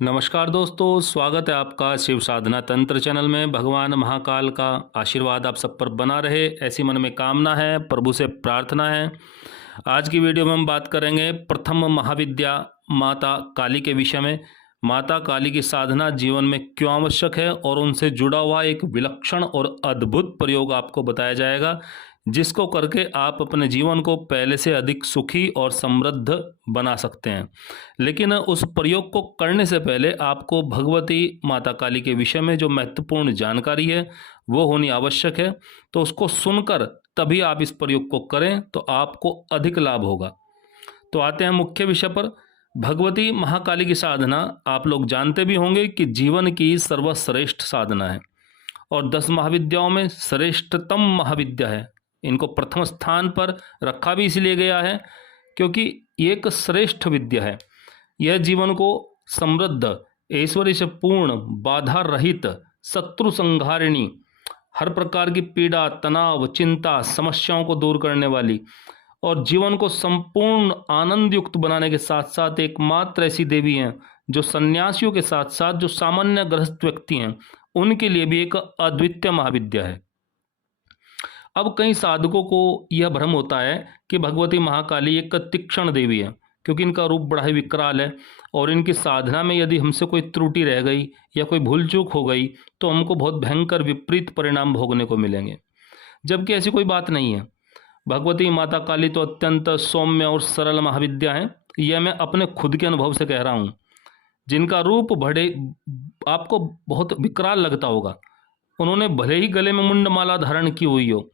नमस्कार दोस्तों, स्वागत है आपका शिव साधना तंत्र चैनल में। भगवान महाकाल का आशीर्वाद आप सब पर बना रहे, ऐसी मन में कामना है, प्रभु से प्रार्थना है। आज की वीडियो में हम बात करेंगे प्रथम महाविद्या माता काली के विषय में। माता काली की साधना जीवन में क्यों आवश्यक है और उनसे जुड़ा हुआ एक विलक्षण और अद्भुत प्रयोग आपको बताया जाएगा, जिसको करके आप अपने जीवन को पहले से अधिक सुखी और समृद्ध बना सकते हैं। लेकिन उस प्रयोग को करने से पहले आपको भगवती माता काली के विषय में जो महत्वपूर्ण जानकारी है वो होनी आवश्यक है। तो उसको सुनकर तभी आप इस प्रयोग को करें तो आपको अधिक लाभ होगा। तो आते हैं मुख्य विषय पर। भगवती महाकाली की साधना आप लोग जानते भी होंगे कि जीवन की सर्वश्रेष्ठ साधना है और 10 महाविद्याओं में श्रेष्ठतम महाविद्या है। इनको प्रथम स्थान पर रखा भी इसलिए गया है क्योंकि ये एक श्रेष्ठ विद्या है। यह जीवन को समृद्ध, ऐश्वर्य से पूर्ण, बाधा रहित, शत्रु संहारिणी, हर प्रकार की पीड़ा, तनाव, चिंता, समस्याओं को दूर करने वाली और जीवन को संपूर्ण आनंद युक्त बनाने के साथ साथ एकमात्र ऐसी देवी हैं जो सन्यासियों के साथ साथ जो सामान्य गृहस्थ व्यक्ति हैं उनके लिए भी एक अद्वितीय महाविद्या है। अब कई साधकों को यह भ्रम होता है कि भगवती महाकाली एक तीक्ष्ण देवी है क्योंकि इनका रूप बड़ा ही विकराल है और इनकी साधना में यदि हमसे कोई त्रुटि रह गई या कोई भूल चूक हो गई तो हमको बहुत भयंकर विपरीत परिणाम भोगने को मिलेंगे, जबकि ऐसी कोई बात नहीं है। भगवती माता काली तो अत्यंत सौम्य और सरल महाविद्या है। यह मैं अपने खुद के अनुभव से कह रहा हूँ। जिनका रूप बड़े आपको बहुत विकराल लगता होगा, उन्होंने भले ही गले में मुंडमाला धारण की हुई हो,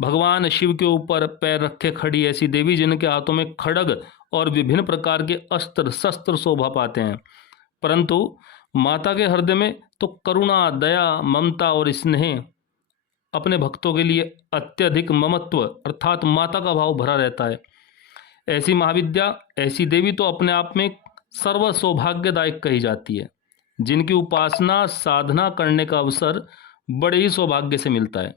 भगवान शिव के ऊपर पैर रखे खड़ी ऐसी देवी जिनके हाथों में खड्ग और विभिन्न प्रकार के अस्त्र शस्त्र शोभा पाते हैं, परंतु माता के हृदय में तो करुणा, दया, ममता और स्नेह, अपने भक्तों के लिए अत्यधिक ममत्व अर्थात माता का भाव भरा रहता है। ऐसी महाविद्या, ऐसी देवी तो अपने आप में सर्व सौभाग्यदायक कही जाती है, जिनकी उपासना साधना करने का अवसर बड़े ही सौभाग्य से मिलता है।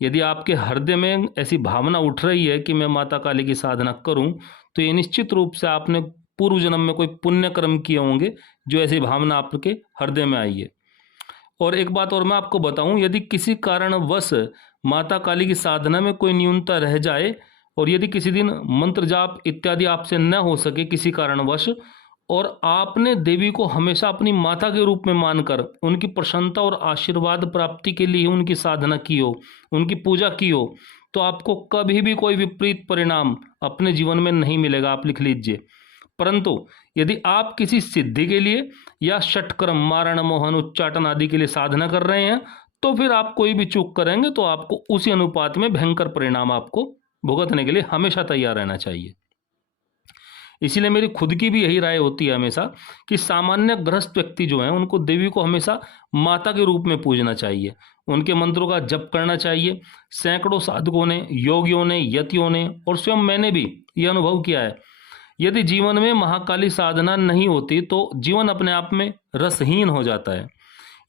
यदि आपके हृदय में ऐसी भावना उठ रही है कि मैं माता काली की साधना करूं, तो ये निश्चित रूप से आपने पूर्व जन्म में कोई पुण्य कर्म किए होंगे जो ऐसी भावना आपके हृदय में आई है। और एक बात और मैं आपको बताऊं, यदि किसी कारणवश माता काली की साधना में कोई न्यूनता रह जाए और यदि किसी दिन मंत्र जाप इत्यादि आपसे न हो सके किसी कारणवश, और आपने देवी को हमेशा अपनी माता के रूप में मानकर उनकी प्रसन्नता और आशीर्वाद प्राप्ति के लिए उनकी साधना की हो, उनकी पूजा की हो, तो आपको कभी भी कोई विपरीत परिणाम अपने जीवन में नहीं मिलेगा। आप लिख लीजिए। परंतु यदि आप किसी सिद्धि के लिए या षटकर्म, मारण, मोहन, उच्चाटन आदि के लिए साधना कर रहे हैं, तो फिर आप कोई भी चूक करेंगे तो आपको उसी अनुपात में भयंकर परिणाम आपको भुगतने के लिए हमेशा तैयार रहना चाहिए। इसीलिए मेरी खुद की भी यही राय होती है हमेशा कि सामान्य गृहस्थ व्यक्ति जो हैं उनको देवी को हमेशा माता के रूप में पूजना चाहिए, उनके मंत्रों का जप करना चाहिए। सैकड़ों साधकों ने, योगियों ने, यतियों ने और स्वयं मैंने भी यह अनुभव किया है, यदि जीवन में महाकाली साधना नहीं होती तो जीवन अपने आप में रसहीन हो जाता है।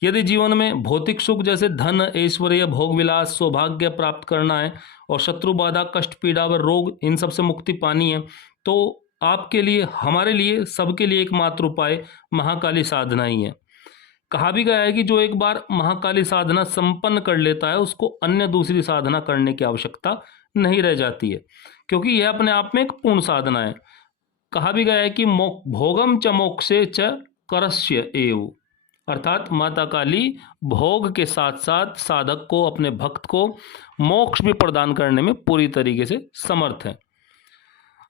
यदि जीवन में भौतिक सुख जैसे धन, ऐश्वर्य, भोग विलास, सौभाग्य प्राप्त करना है और शत्रु बाधा, कष्ट, पीड़ा व रोग, इन सबसे मुक्ति पानी है, तो आपके लिए, हमारे लिए, सबके लिए एकमात्र उपाय महाकाली साधना ही है। कहा भी गया है कि जो एक बार महाकाली साधना संपन्न कर लेता है उसको अन्य दूसरी साधना करने की आवश्यकता नहीं रह जाती है, क्योंकि यह अपने आप में एक पूर्ण साधना है। कहा भी गया है कि भोगम च मोक्षे च करस्य एव, अर्थात माता काली भोग के साथ साथ साधक को, अपने भक्त को मोक्ष भी प्रदान करने में पूरी तरीके से समर्थ है।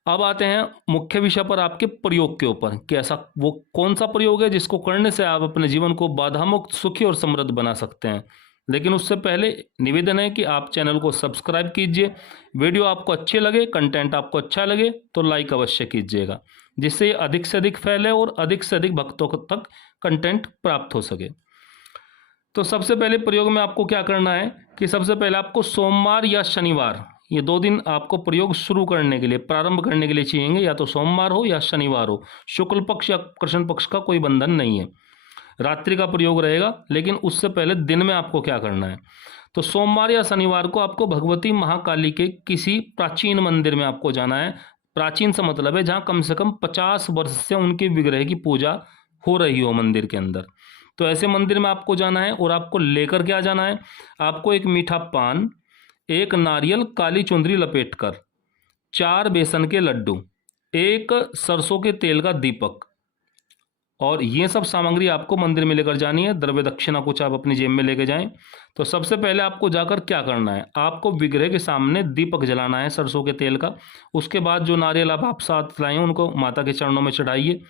अब आते हैं मुख्य विषय पर, आपके प्रयोग के ऊपर कि ऐसा वो कौन सा प्रयोग है जिसको करने से आप अपने जीवन को बाधा मुक्त, सुखी और समृद्ध बना सकते हैं। लेकिन उससे पहले निवेदन है कि आप चैनल को सब्सक्राइब कीजिए। वीडियो आपको अच्छे लगे, कंटेंट आपको अच्छा लगे तो लाइक अवश्य कीजिएगा, जिससे अधिक से अधिक फैले और अधिक से अधिक भक्तों तक कंटेंट प्राप्त हो सके। तो सबसे पहले प्रयोग में आपको क्या करना है कि सबसे पहले आपको सोमवार या शनिवार, ये 2 दिन आपको प्रयोग शुरू करने के लिए, प्रारंभ करने के लिए चाहिए। या तो सोमवार हो या शनिवार हो, शुक्ल पक्ष या कृष्ण पक्ष का कोई बंधन नहीं है, रात्रि का प्रयोग रहेगा। लेकिन उससे पहले दिन में आपको क्या करना है, तो सोमवार या शनिवार को आपको भगवती महाकाली के किसी प्राचीन मंदिर में आपको जाना है। प्राचीन से मतलब है जहाँ कम से कम 50 वर्ष से उनके विग्रह की पूजा हो रही हो मंदिर के अंदर। तो ऐसे मंदिर में आपको जाना है और आपको लेकर क्या जाना है, आपको एक मीठा पान, एक नारियल काली चुंदरी लपेटकर, 4 बेसन के लड्डू, एक सरसों के तेल का दीपक, और ये सब सामग्री आपको मंदिर में लेकर जानी है। द्रव्य दक्षिणा कुछ आप अपनी जेब में लेके जाएं। तो सबसे पहले आपको जाकर क्या करना है, आपको विग्रह के सामने दीपक जलाना है सरसों के तेल का। उसके बाद जो नारियल आप साथ लाए हैं उनको माता के चरणों में चढ़ाइए।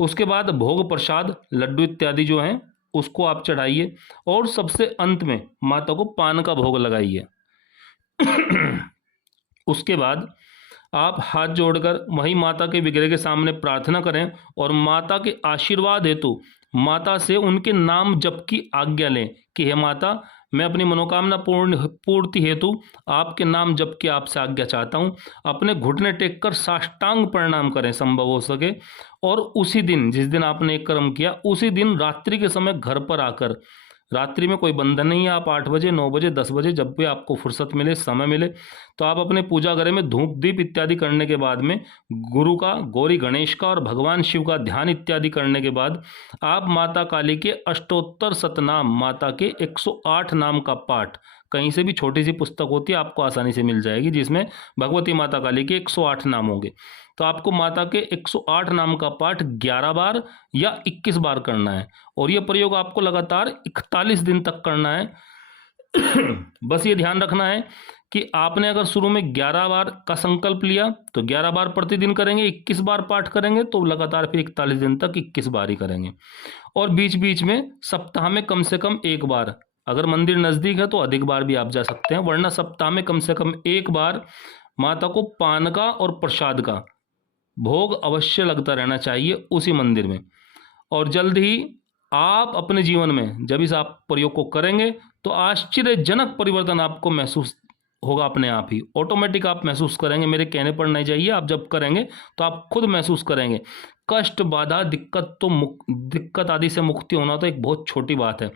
उसके बाद भोग प्रसाद लड्डू इत्यादि जो हैं उसको आप चढ़ाइए, और सबसे अंत में माता को पान का भोग लगाइए। उसके बाद आप हाथ जोड़कर वहीं माता के विग्रह के सामने प्रार्थना करें और माता के आशीर्वाद हेतु माता से उनके नाम जप की आज्ञा लें कि हे माता, मैं अपनी मनोकामना पूर्ति हेतु आपके नाम जप की आपसे आज्ञा चाहता हूँ। अपने घुटने टेक कर साष्टांग प्रणाम करें संभव हो सके, और उसी दिन जिस दिन आपने एक कर्म किया उसी दिन रात्रि के समय घर पर आकर, रात्रि में कोई बंधन नहीं है, आप 8 बजे 9 बजे 10 बजे जब भी आपको फुर्सत मिले समय मिले तो आप अपने पूजा घर में धूप दीप इत्यादि करने के बाद में गुरु का, गौरी गणेश का और भगवान शिव का ध्यान इत्यादि करने के बाद आप माता काली के अष्टोत्तर शतनाम, माता के 108 नाम का पाठ, कहीं से भी छोटी सी पुस्तक होती है आपको आसानी से मिल जाएगी जिसमें भगवती माता काली के 108 नाम होंगे। तो आपको माता के 108 नाम का पाठ 11 बार या 21 बार करना है, और यह प्रयोग आपको लगातार 41 दिन तक करना है। बस ये ध्यान रखना है कि आपने अगर शुरू में 11 बार का संकल्प लिया तो 11 बार प्रतिदिन करेंगे, 21 बार पाठ करेंगे तो लगातार फिर 41 दिन तक 21 बार ही करेंगे। और बीच बीच में सप्ताह में कम से कम एक बार, अगर मंदिर नज़दीक है तो अधिक बार भी आप जा सकते हैं, वरना सप्ताह में कम से कम एक बार माता को पान का और प्रसाद का भोग अवश्य लगता रहना चाहिए उसी मंदिर में। और जल्द ही आप अपने जीवन में जब इस आप प्रयोग को करेंगे तो आश्चर्यजनक परिवर्तन आपको महसूस होगा, अपने आप ही ऑटोमेटिक आप महसूस करेंगे, मेरे कहने पर नहीं चाहिए, आप जब करेंगे तो आप खुद महसूस करेंगे। कष्ट, बाधा, दिक्कत आदि से मुक्ति होना तो एक बहुत छोटी बात है,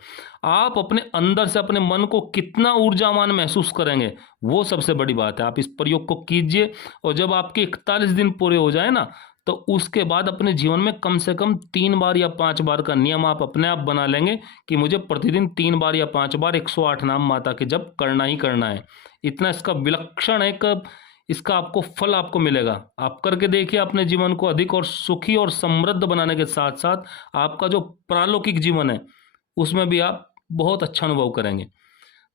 आप अपने अंदर से अपने मन को कितना ऊर्जावान महसूस करेंगे वो सबसे बड़ी बात है। आप इस प्रयोग को कीजिए, और जब आपके 41 दिन पूरे हो जाए ना तो उसके बाद अपने जीवन में कम से कम 3 बार या 5 बार का नियम आप अपने आप बना लेंगे कि मुझे प्रतिदिन 3 बार या 5 बार 108 नाम माता के जप करना ही करना है। इतना इसका विलक्षण एक इसका आपको फल आपको मिलेगा। आप करके देखिए, अपने जीवन को अधिक और सुखी और समृद्ध बनाने के साथ साथ आपका जो प्रालौकिक जीवन है उसमें भी आप बहुत अच्छा अनुभव करेंगे।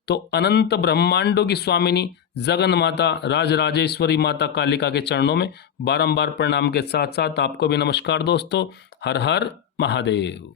तो अनंत ब्रह्मांडों की स्वामिनी जगन माता राजराजेश्वरी माता कालिका के चरणों में बारंबार प्रणाम के साथ साथ आपको भी नमस्कार दोस्तों। हर हर महादेव।